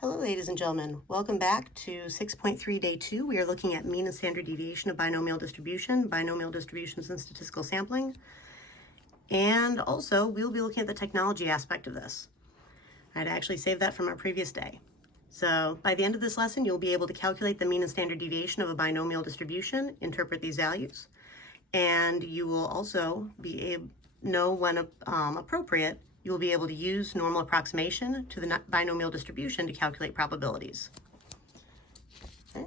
Hello, ladies and gentlemen. Welcome back to 6.3 Day 2. We are looking at mean and standard deviation of binomial distributions and statistical sampling. And also, we'll be looking at the technology aspect of this. I'd actually saved that from our previous day. So by the end of this lesson, you'll be able to calculate the mean and standard deviation of a binomial distribution, interpret these values, and you will also be able to know when appropriate, you will be able to use normal approximation to the binomial distribution to calculate probabilities. Okay,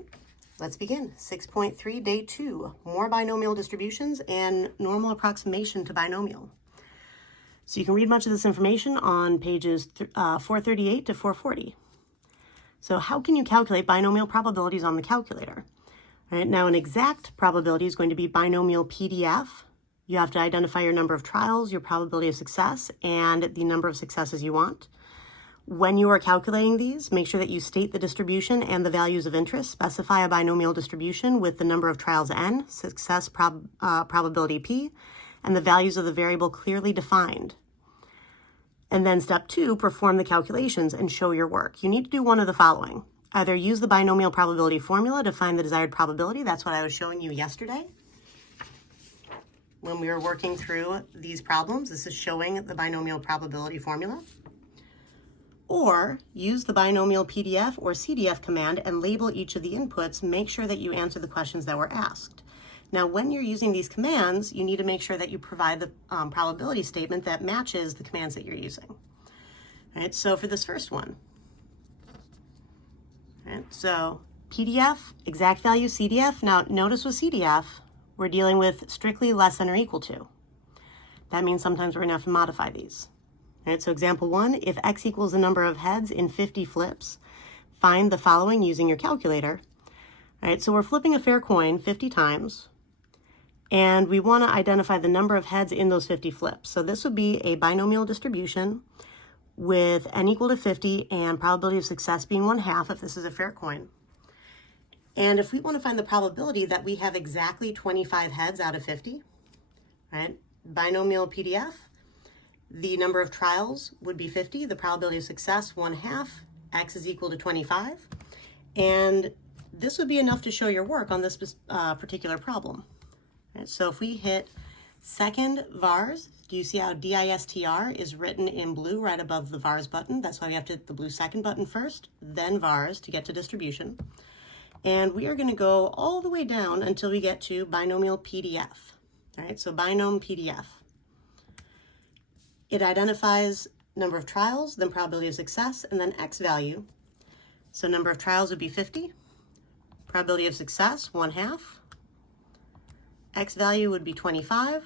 let's begin. 6.3, Day 2, more binomial distributions and normal approximation to binomial. So you can read much of this information on pages 438 to 440. So how can you calculate binomial probabilities on the calculator? All right, now an exact probability is going to be binomial PDF. You have to identify your number of trials, your probability of success, and the number of successes you want. When you are calculating these, make sure that you state the distribution and the values of interest. Specify a binomial distribution with the number of trials n, success probability p, and the values of the variable clearly defined. And then step 2, perform the calculations and show your work. You need to do one of the following. Either use the binomial probability formula to find the desired probability. That's what I was showing you yesterday when we were working through these problems. This is showing the binomial probability formula. Or use the binomial PDF or CDF command and label each of the inputs. Make sure that you answer the questions that were asked. Now, when you're using these commands, you need to make sure that you provide the probability statement that matches the commands that you're using. All right, so for this first one, all right, so PDF, exact value CDF. Now, notice with CDF, we're dealing with strictly less than or equal to. That means sometimes we're going to have to modify these. All right, so example 1, if x equals the number of heads in 50 flips, find the following using your calculator. All right, so we're flipping a fair coin 50 times, and we want to identify the number of heads in those 50 flips. So this would be a binomial distribution with n equal to 50 and probability of success being 1/2 if this is a fair coin. And if we want to find the probability that we have exactly 25 heads out of 50, right? Binomial PDF, the number of trials would be 50, the probability of success 1/2, x is equal to 25. And this would be enough to show your work on this particular problem. Right? So if we hit second vars, do you see how DISTR is written in blue right above the vars button? That's why we have to hit the blue second button first, then vars to get to distribution. And we are going to go all the way down until we get to binomial PDF. All right, so binom PDF. It identifies number of trials, then probability of success, and then x value. So number of trials would be 50. Probability of success, 1/2. X value would be 25,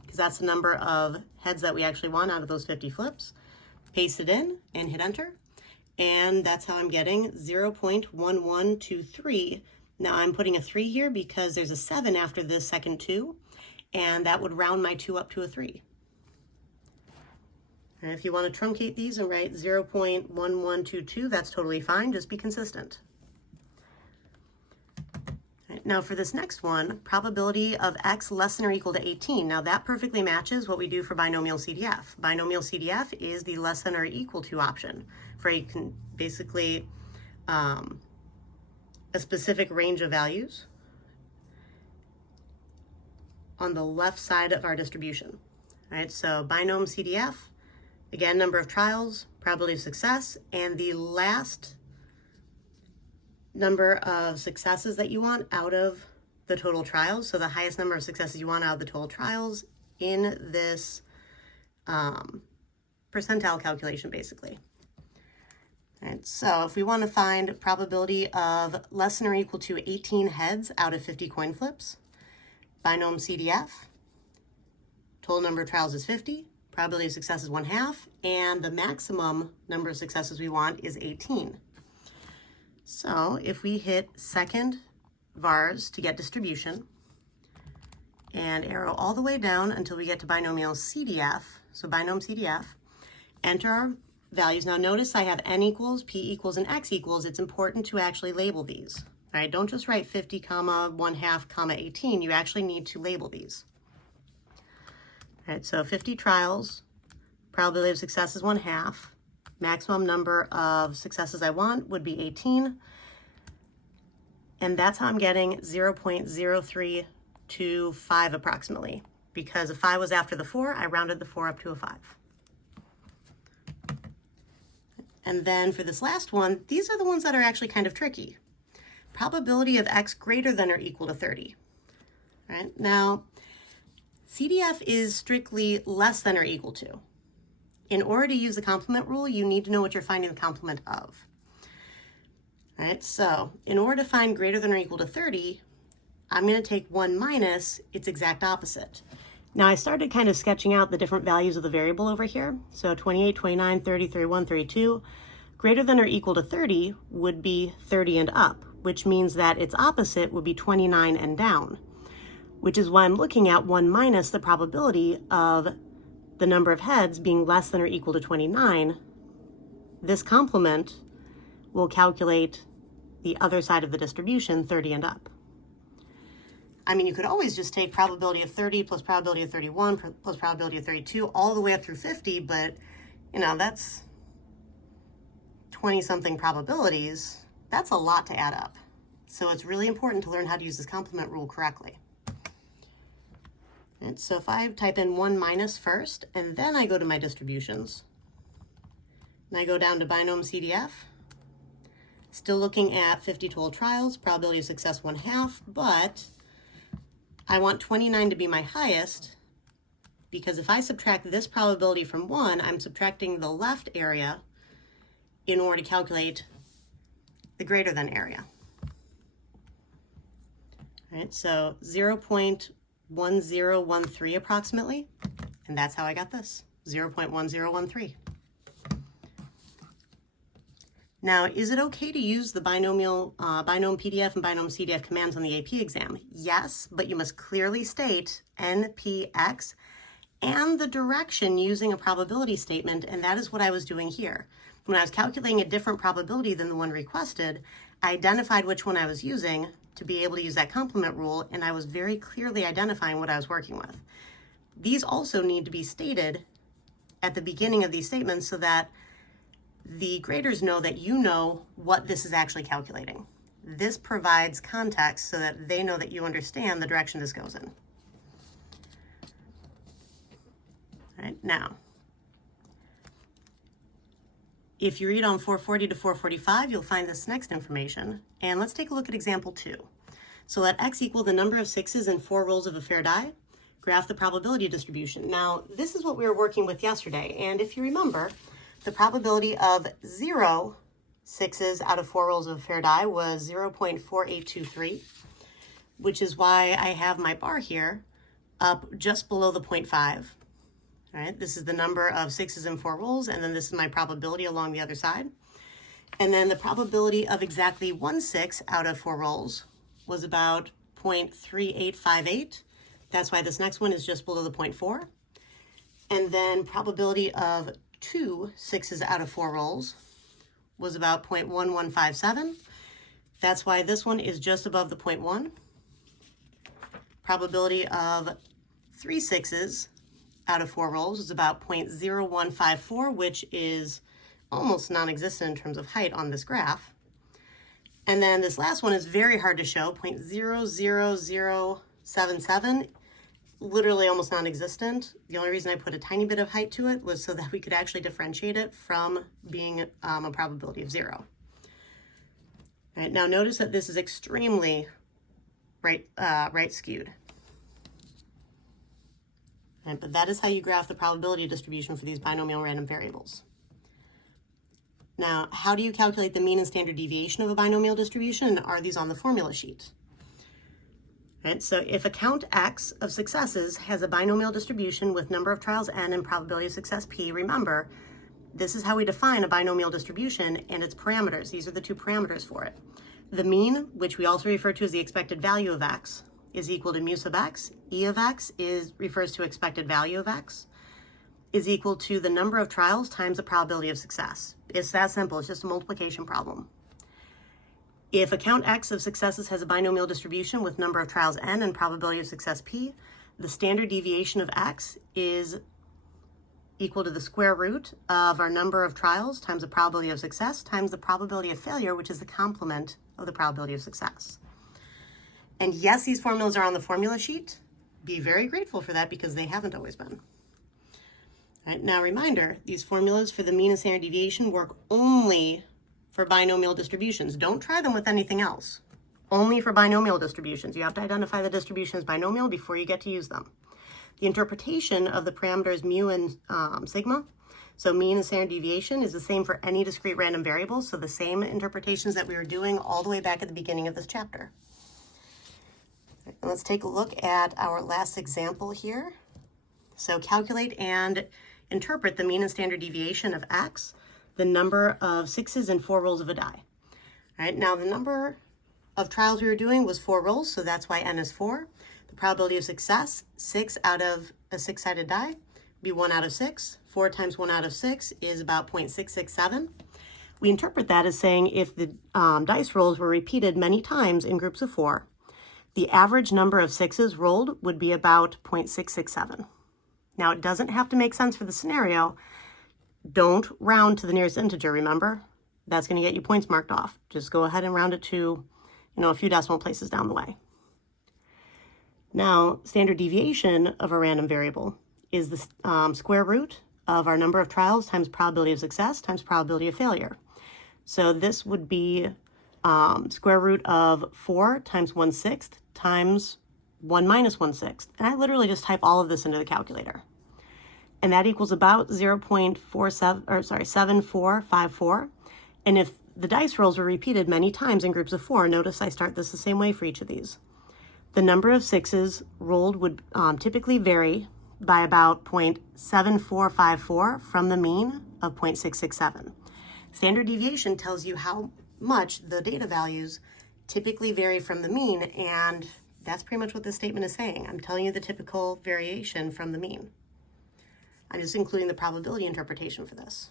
because that's the number of heads that we actually want out of those 50 flips. Paste it in and hit enter. And that's how I'm getting 0.1123. Now I'm putting a 3 here because there's a 7 after this second 2, and that would round my 2 up to a 3. And if you want to truncate these and write 0.1122, that's totally fine. Just be consistent. Now for this next one, probability of x less than or equal to 18. Now that perfectly matches what we do for binomial CDF. Binomial CDF is the less than or equal to option for basically a specific range of values on the left side of our distribution. All right, so binom CDF, again, number of trials, probability of success, and the last number of successes that you want out of the total trials. So the highest number of successes you want out of the total trials in this percentile calculation, basically. All right, so if we want to find probability of less than or equal to 18 heads out of 50 coin flips, binom CDF, total number of trials is 50, probability of success is 1/2, and the maximum number of successes we want is 18. So if we hit second vars to get distribution and arrow all the way down until we get to binomial CDF, so binom CDF, enter our values. Now notice I have n equals, p equals, and x equals. It's important to actually label these. All right, don't just write 50, 1/2, 18. You actually need to label these. All right, so 50 trials, probability of success is 1/2. maximum number of successes I want would be 18. And that's how I'm getting 0.0325 approximately. Because if 5 was after the 4, I rounded the 4 up to a 5. And then for this last one, these are the ones that are actually kind of tricky. Probability of x greater than or equal to 30. Right? Now, CDF is strictly less than or equal to. In order to use the complement rule, you need to know what you're finding the complement of. All right, so in order to find greater than or equal to 30, I'm going to take 1 minus its exact opposite. Now, I started kind of sketching out the different values of the variable over here. So 28, 29, 30, 31, 32. Greater than or equal to 30 would be 30 and up, which means that its opposite would be 29 and down, which is why I'm looking at 1 minus the probability of the number of heads being less than or equal to 29. This complement will calculate the other side of the distribution, 30 and up. I mean, you could always just take probability of 30 plus probability of 31 plus probability of 32 all the way up through 50, but, you know, that's 20-something probabilities. That's a lot to add up. So it's really important to learn how to use this complement rule correctly. And so if I type in 1 minus first, and then I go to my distributions, and I go down to binomial CDF, still looking at 50 total trials, probability of success 1/2, but I want 29 to be my highest, because if I subtract this probability from 1, I'm subtracting the left area in order to calculate the greater than area. All right, so 0.1013 approximately, and that's how I got this, 0.1013. Now, is it okay to use the binomial PDF and binomial CDF commands on the AP exam? Yes, but you must clearly state NPX and the direction using a probability statement, and that is what I was doing here. When I was calculating a different probability than the one requested, I identified which one I was using to be able to use that complement rule, and I was very clearly identifying what I was working with. These also need to be stated at the beginning of these statements so that the graders know that you know what this is actually calculating. This provides context so that they know that you understand the direction this goes in. All right, now, if you read on 440 to 445, you'll find this next information. And let's take a look at example 2. So let x equal the number of 6s in 4 rolls of a fair die. Graph the probability distribution. Now, this is what we were working with yesterday. And if you remember, the probability of 0 6s out of 4 rolls of a fair die was 0.4823, which is why I have my bar here up just below the 0.5. All right, this is the number of 6s in 4 rolls, and then this is my probability along the other side. And then the probability of exactly 1 6 out of 4 rolls was about 0.3858. That's why this next one is just below the 0.4. And then probability of 2 6s out of 4 rolls was about 0.1157. That's why this one is just above the 0.1. Probability of 3 6s out of 4 rolls is about 0.0154, which is almost non-existent in terms of height on this graph. And then this last one is very hard to show, 0.00077, literally almost non-existent. The only reason I put a tiny bit of height to it was so that we could actually differentiate it from being a probability of 0. All right, now notice that this is extremely right skewed. Right, but that is how you graph the probability distribution for these binomial random variables. Now, how do you calculate the mean and standard deviation of a binomial distribution? And are these on the formula sheet? Right, so if a count x of successes has a binomial distribution with number of trials n and probability of success p, remember, this is how we define a binomial distribution and its parameters. These are the 2 parameters for it. The mean, which we also refer to as the expected value of x, is equal to mu sub x. E of x refers to expected value of x, is equal to the number of trials times the probability of success. It's that simple. It's just a multiplication problem. If a count x of successes has a binomial distribution with number of trials n and probability of success p, the standard deviation of x is equal to the square root of our number of trials times the probability of success times the probability of failure, which is the complement of the probability of success. And yes, these formulas are on the formula sheet. Be very grateful for that because they haven't always been. All right, now reminder, these formulas for the mean and standard deviation work only for binomial distributions. Don't try them with anything else. Only for binomial distributions. You have to identify the distribution as binomial before you get to use them. The interpretation of the parameters mu and sigma, so mean and standard deviation, is the same for any discrete random variable, so the same interpretations that we were doing all the way back at the beginning of this chapter. And let's take a look at our last example here. So calculate and interpret the mean and standard deviation of x, the number of 6s in 4 rolls of a die. All right, now the number of trials we were doing was 4 rolls, so that's why n is 4. The probability of success, 6 out of a 6-sided die, would be 1 out of 6. 4 times 1 out of 6 is about 0.667. We interpret that as saying if the dice rolls were repeated many times in groups of 4, the average number of 6s rolled would be about 0.667. Now, it doesn't have to make sense for the scenario. Don't round to the nearest integer, remember? That's going to get you points marked off. Just go ahead and round it to, a few decimal places down the way. Now, standard deviation of a random variable is the square root of our number of trials times probability of success times probability of failure. So this would be square root of 4 times 1/6 times 1 minus 1/6. And I literally just type all of this into the calculator. And that equals about 0.7454. And if the dice rolls were repeated many times in groups of 4, notice I start this the same way for each of these. The number of 6s rolled would typically vary by about 0.7454 from the mean of 0.667. Standard deviation tells you how much the data values typically vary from the mean, and that's pretty much what this statement is saying. I'm telling you the typical variation from the mean. I'm just including the probability interpretation for this.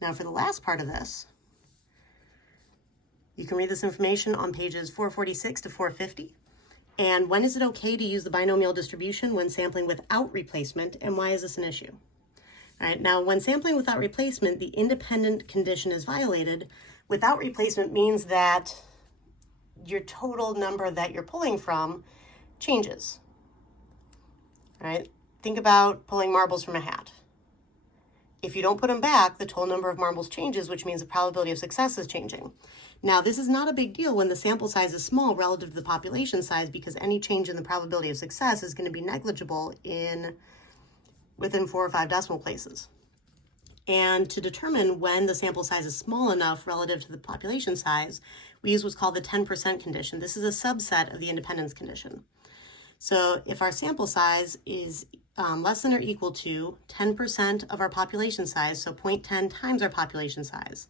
Now for the last part of this, you can read this information on pages 446 to 450. And when is it okay to use the binomial distribution when sampling without replacement, and why is this an issue? All right, now when sampling without replacement, the independent condition is violated. Without replacement means that your total number that you're pulling from changes. All right, think about pulling marbles from a hat. If you don't put them back, the total number of marbles changes, which means the probability of success is changing. Now, this is not a big deal when the sample size is small relative to the population size, because any change in the probability of success is going to be negligible within 4 or 5 decimal places. And to determine when the sample size is small enough relative to the population size, we use what's called the 10% condition. This is a subset of the independence condition. So if our sample size is less than or equal to 10% of our population size, so 0.10 times our population size,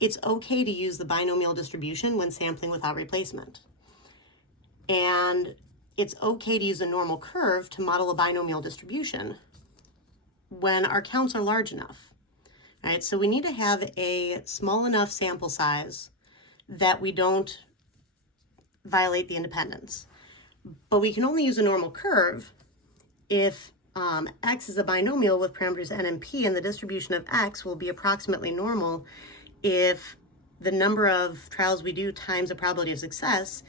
it's okay to use the binomial distribution when sampling without replacement. And it's okay to use a normal curve to model a binomial distribution when our counts are large enough. All right, so we need to have a small enough sample size that we don't violate the independence. But we can only use a normal curve if x is a binomial with parameters n and p, and the distribution of x will be approximately normal if the number of trials we do times the probability of success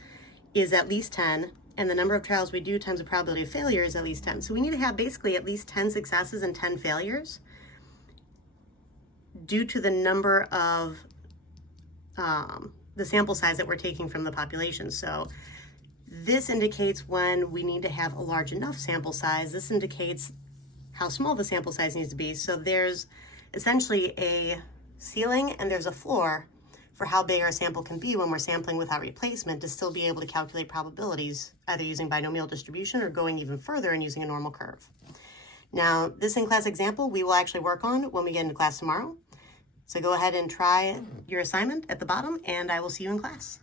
is at least 10, and the number of trials we do times the probability of failure is at least 10. So we need to have basically at least 10 successes and 10 failures due to the number of the sample size that we're taking from the population. So this indicates when we need to have a large enough sample size. This indicates how small the sample size needs to be. So there's essentially a ceiling and there's a floor for how big our sample can be when we're sampling without replacement to still be able to calculate probabilities, either using binomial distribution or going even further and using a normal curve. Now, this in-class example we will actually work on when we get into class tomorrow. So go ahead and try your assignment at the bottom, and I will see you in class.